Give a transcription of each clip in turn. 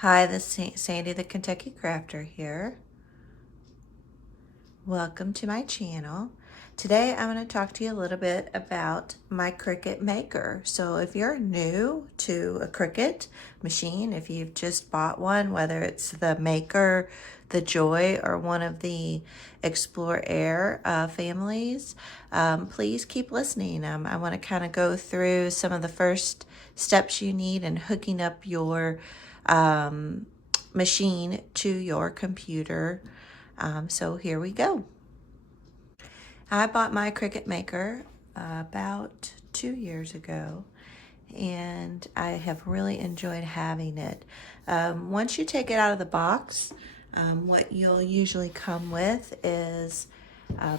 Hi, this is Sandy the Kentucky Crafter here. Welcome to my channel. Today I'm going to talk to you a little bit about my Cricut Maker. So if you're new to a Cricut machine, if you've just bought one, whether it's the Maker, the Joy, or one of the Explore Air families, please keep listening. I want to kind of go through some of the first steps you need in hooking up your machine to your computer. So here we go. I bought my Cricut Maker about 2 years ago, and I have really enjoyed having it. Once you take it out of the box, what you'll usually come with is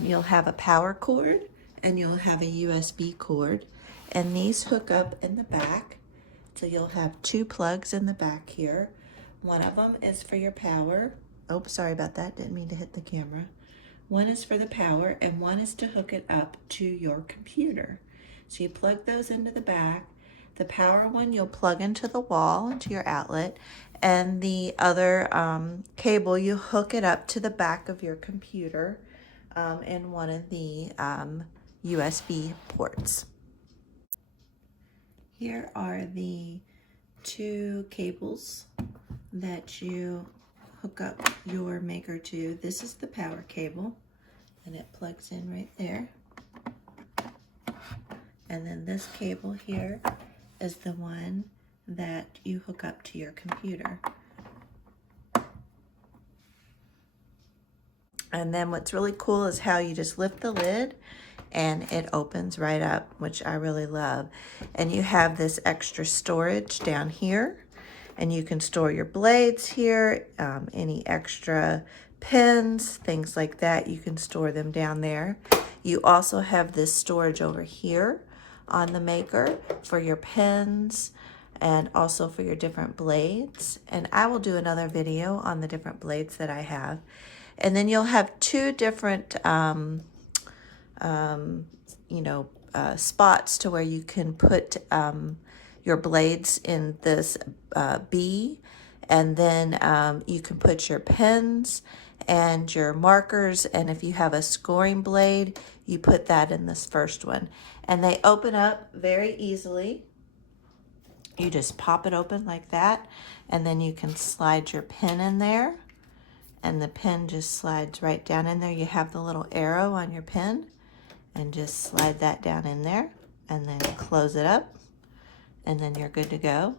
you'll have a power cord and you'll have a USB cord, and these hook up in the back. So you'll have two plugs in the back here. One of them is for your power. Oh, sorry about that. Didn't mean to hit the camera. One is for the power and one is to hook it up to your computer. So you plug those into the back. The power one you'll plug into the wall, into your outlet, and the other cable you hook it up to the back of your computer in one of the USB ports. Here are the two cables that you hook up your Maker to. This is the power cable, and it plugs in right there. And then this cable here is the one that you hook up to your computer. And then what's really cool is how you just lift the lid and it opens right up, which I really love. And you have this extra storage down here, and you can store your blades here, any extra pins, things like that, you can store them down there. You also have this storage over here on the Maker for your pins and also for your different blades. And I will do another video on the different blades that I have. And then you'll have two different spots to where you can put your blades in this B, and then you can put your pens and your markers, and if you have a scoring blade, you put that in this first one. And they open up very easily. You just pop it open like that, and then you can slide your pen in there, and the pen just slides right down in there. You have the little arrow on your pen, and just slide that down in there, and then close it up, and then you're good to go.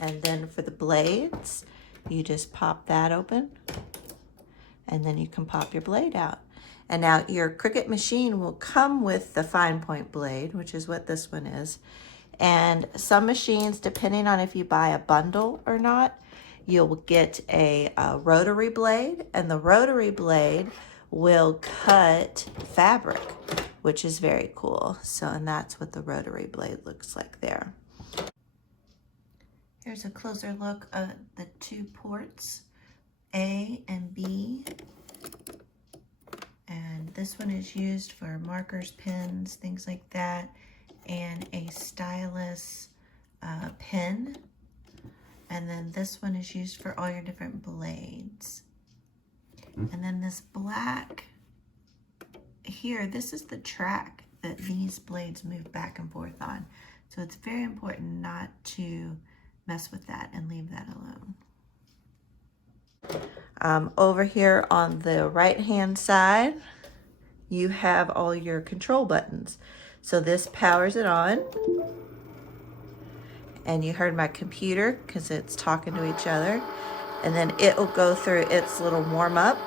And then for the blades, you just pop that open, and then you can pop your blade out. And now your Cricut machine will come with the fine point blade, which is what this one is. And some machines, depending on if you buy a bundle or not, you'll get a rotary blade, and the rotary blade will cut fabric, which is very cool. So, and that's what the rotary blade looks like there. Here's a closer look at the two ports, A and B. And this one is used for markers, pens, things like that, and a stylus pen. And then this one is used for all your different blades. And then this black here, this is the track that these blades move back and forth on. So it's very important not to mess with that and leave that alone. Over here on the right hand side, you have all your control buttons. So this powers it on. And you heard my computer because it's talking to each other. And then it will go through its little warm up,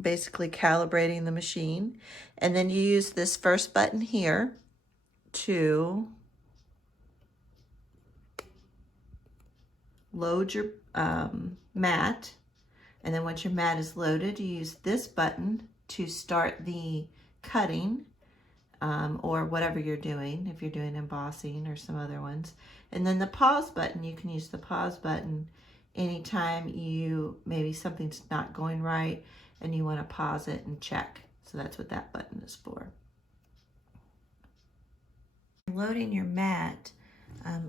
basically calibrating the machine. And then you use this first button here to load your mat. And then once your mat is loaded, you use this button to start the cutting or whatever you're doing, if you're doing embossing or some other ones. And then the pause button, you can use the pause button anytime maybe something's not going right and you want to pause it and check. So that's what that button is for. Loading your mat,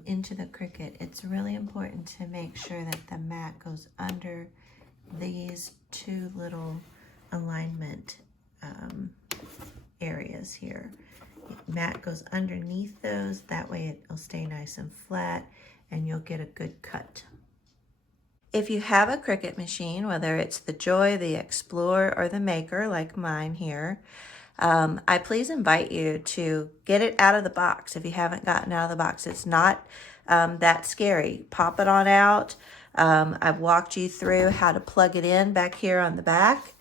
into the Cricut, it's really important to make sure that the mat goes under these two little alignment areas here. Mat goes underneath those, that way it'll stay nice and flat and you'll get a good cut. If you have a Cricut machine, whether it's the Joy, the Explorer, or the Maker like mine here, I please invite you to get it out of the box. If you haven't gotten out of the box, it's not that scary. Pop it on out. I've walked you through how to plug it in back here on the back.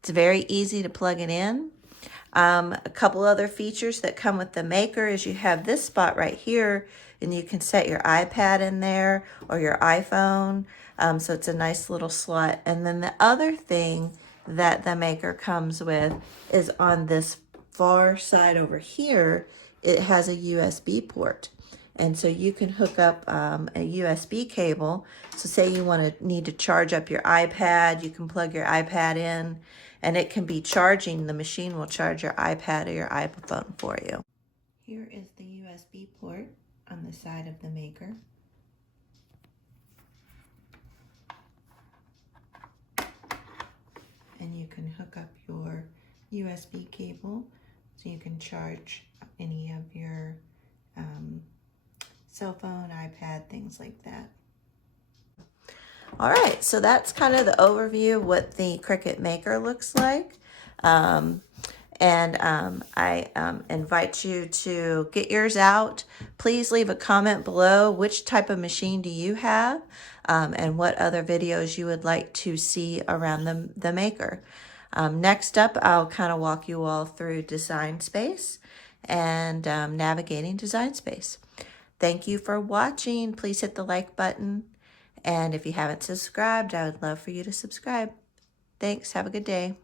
It's very easy to plug it in. A couple other features that come with the Maker is you have this spot right here, and you can set your iPad in there or your iPhone. So it's a nice little slot. And then the other thing that the Maker comes with is on this far side over here, it has a USB port. And so you can hook up a USB cable. So say you need to charge up your iPad, you can plug your iPad in and it can be charging. The machine will charge your iPad or your iPhone for you. Here is the USB port on the side of the Maker. And you can hook up your USB cable so you can charge any of your cell phone, iPad, things like that. All right, so that's kind of the overview of what the Cricut Maker looks like. I invite you to get yours out. Please leave a comment below. Which type of machine do you have? And what other videos you would like to see around the Maker. Next up, I'll kind of walk you all through Design Space and navigating Design Space. Thank you for watching. Please hit the like button. And if you haven't subscribed, I would love for you to subscribe. Thanks. Have a good day.